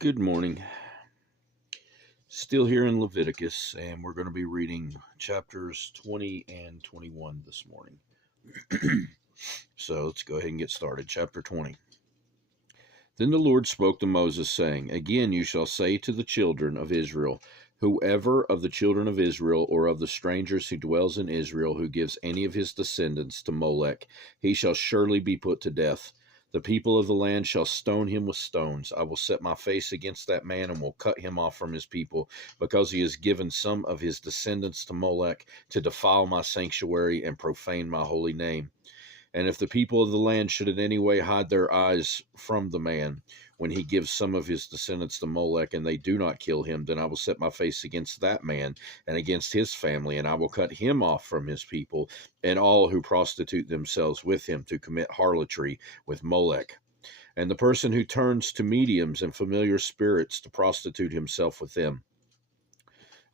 Good morning. Still here in Leviticus, and we're going to be reading chapters 20 and 21 this morning. So let's go ahead and get started. Chapter 20. Then the Lord spoke to Moses, saying, Again you shall say to the children of Israel, Whoever of the children of Israel or of the strangers who dwells in Israel who gives any of his descendants to Molech, he shall surely be put to death. The people of the land shall stone him with stones. I will set my face against that man and will cut him off from his people, because he has given some of his descendants to Molech to defile my sanctuary and profane my holy name. And if the people of the land should in any way hide their eyes from the man, when he gives some of his descendants to Molech, and they do not kill him, then I will set my face against that man and against his family, and I will cut him off from his people, and all who prostitute themselves with him to commit harlotry with Molech. And the person who turns to mediums and familiar spirits to prostitute himself with them,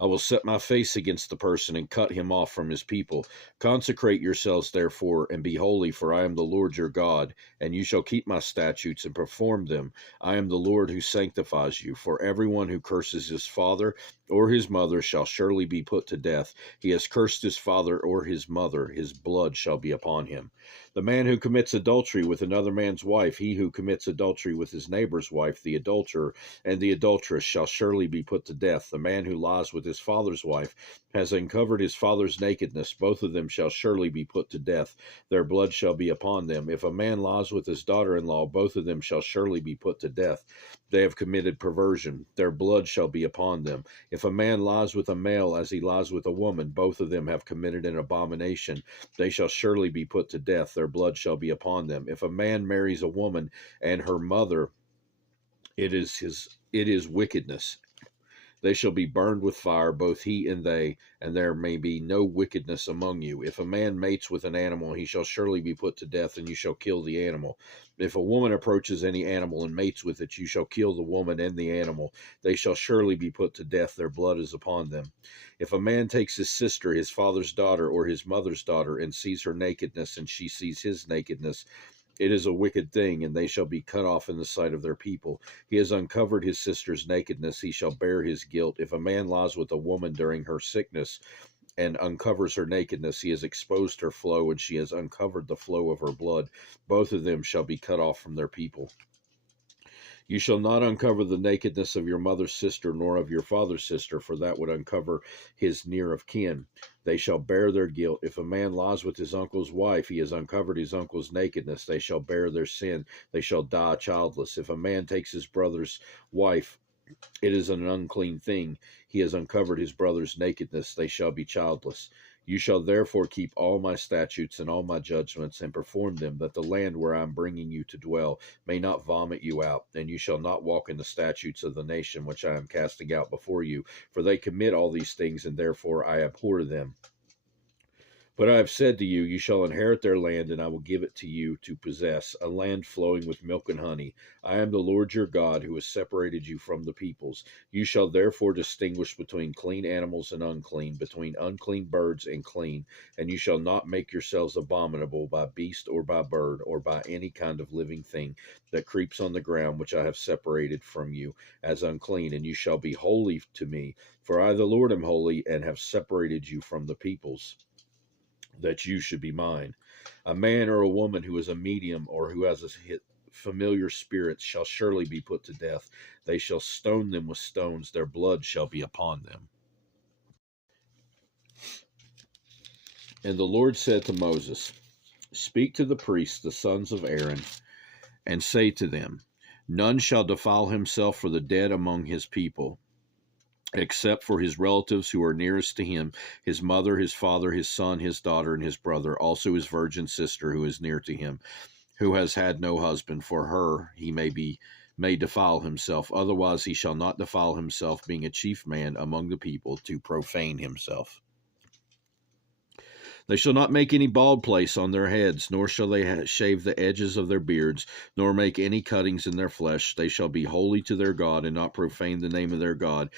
I will set my face against the person and cut him off from his people. Consecrate yourselves, therefore, and be holy, for I am the Lord your God, and you shall keep my statutes and perform them. I am the Lord who sanctifies you. For everyone who curses his father or his mother shall surely be put to death. He has cursed his father or his mother, his blood shall be upon him. The man who commits adultery with another man's wife, he who commits adultery with his neighbor's wife, the adulterer and the adulteress shall surely be put to death. The man who lies with his father's wife has uncovered his father's nakedness. Both of them shall surely be put to death. Their blood shall be upon them. If a man lies with his daughter-in-law, both of them shall surely be put to death. They have committed perversion. Their blood shall be upon them. If a man lies with a male as he lies with a woman, both of them have committed an abomination. They shall surely be put to death. Their blood shall be upon them. If a man marries a woman and her mother, it is wickedness. They shall be burned with fire, both he and they, and there may be no wickedness among you. If a man mates with an animal, he shall surely be put to death, and you shall kill the animal. If a woman approaches any animal and mates with it, you shall kill the woman and the animal. They shall surely be put to death. Their blood is upon them. If a man takes his sister, his father's daughter, or his mother's daughter, and sees her nakedness, and she sees his nakedness, it is a wicked thing, and they shall be cut off in the sight of their people. He has uncovered his sister's nakedness. He shall bear his guilt. If a man lies with a woman during her sickness and uncovers her nakedness, he has exposed her flow, and she has uncovered the flow of her blood. Both of them shall be cut off from their people. You shall not uncover the nakedness of your mother's sister, nor of your father's sister, for that would uncover his near of kin. They shall bear their guilt. If a man lies with his uncle's wife, he has uncovered his uncle's nakedness. They shall bear their sin. They shall die childless. If a man takes his brother's wife, it is an unclean thing. He has uncovered his brother's nakedness. They shall be childless. You shall therefore keep all my statutes and all my judgments and perform them, that the land where I am bringing you to dwell may not vomit you out. And you shall not walk in the statutes of the nation which I am casting out before you, for they commit all these things, and therefore I abhor them. But I have said to you, you shall inherit their land, and I will give it to you to possess, a land flowing with milk and honey. I am the Lord your God, who has separated you from the peoples. You shall therefore distinguish between clean animals and unclean, between unclean birds and clean, and you shall not make yourselves abominable by beast or by bird or by any kind of living thing that creeps on the ground, which I have separated from you as unclean, and you shall be holy to me, for I the Lord am holy, and have separated you from the peoples, that you should be mine. A man or a woman who is a medium or who has a familiar spirits shall surely be put to death. They shall stone them with stones. Their blood shall be upon them. And the Lord said to Moses, Speak to the priests, the sons of Aaron, and say to them, None shall defile himself for the dead among his people, except for his relatives who are nearest to him, his mother, his father, his son, his daughter, and his brother, also his virgin sister who is near to him, who has had no husband. For her he may defile himself. Otherwise he shall not defile himself, being a chief man among the people, to profane himself. They shall not make any bald place on their heads, nor shall they shave the edges of their beards, nor make any cuttings in their flesh. They shall be holy to their God, and not profane the name of their God.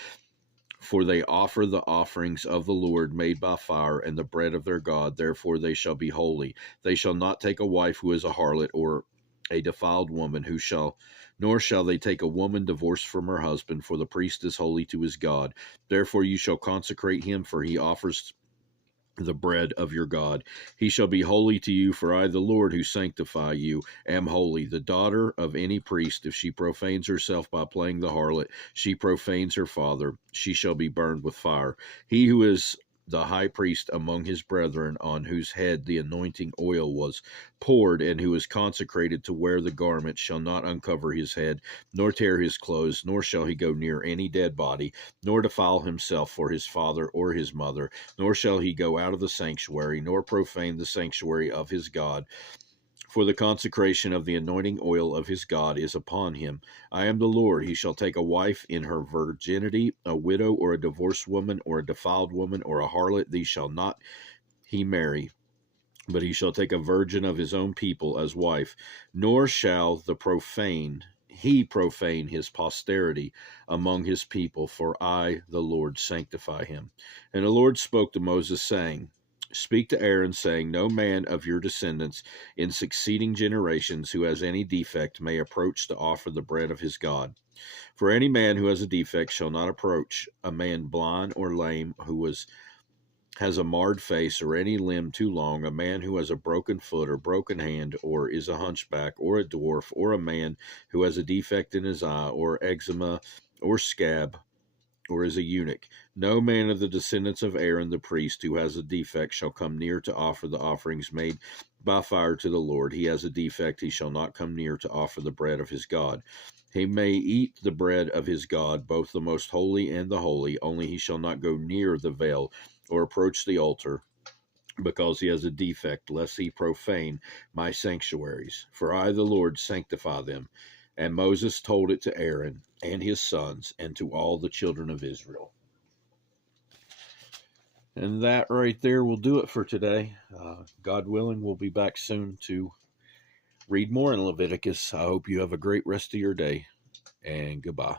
For they offer the offerings of the Lord made by fire, and the bread of their God. Therefore they shall be holy. They shall not take a wife who is a harlot, or a defiled woman, who shall Nor shall they take a woman divorced from her husband, for the priest is holy to his God. Therefore you shall consecrate him, for he offers the bread of your God. He shall be holy to you, for I, the Lord, who sanctify you, am holy. The daughter of any priest, if she profanes herself by playing the harlot, she profanes her father. She shall be burned with fire. He who is the high priest among his brethren, on whose head the anointing oil was poured, and who is consecrated to wear the garment, shall not uncover his head, nor tear his clothes, nor shall he go near any dead body, nor defile himself for his father or his mother, nor shall he go out of the sanctuary, nor profane the sanctuary of his God. For the consecration of the anointing oil of his God is upon him. I am the Lord. He shall take a wife in her virginity, a widow or a divorced woman or a defiled woman or a harlot. These shall not he marry, but he shall take a virgin of his own people as wife. Nor shall he profane his posterity among his people, for I, the Lord, sanctify him. And the Lord spoke to Moses, saying, Speak to Aaron, saying, No man of your descendants in succeeding generations who has any defect may approach to offer the bread of his God. For any man who has a defect shall not approach, a man blind or lame who has a marred face, or any limb too long, a man who has a broken foot or broken hand, or is a hunchback, or a dwarf, or a man who has a defect in his eye, or eczema, or scab, or is a eunuch. No man of the descendants of Aaron the priest who has a defect shall come near to offer the offerings made by fire to the Lord. He has a defect, he shall not come near to offer the bread of his God. He may eat the bread of his God, both the most holy and the holy, only he shall not go near the veil or approach the altar, because he has a defect, lest he profane my sanctuaries. For I, the Lord, sanctify them. And Moses told it to Aaron and his sons and to all the children of Israel. And that right there will do it for today. God willing, we'll be back soon to read more in Leviticus. I hope you have a great rest of your day, and goodbye.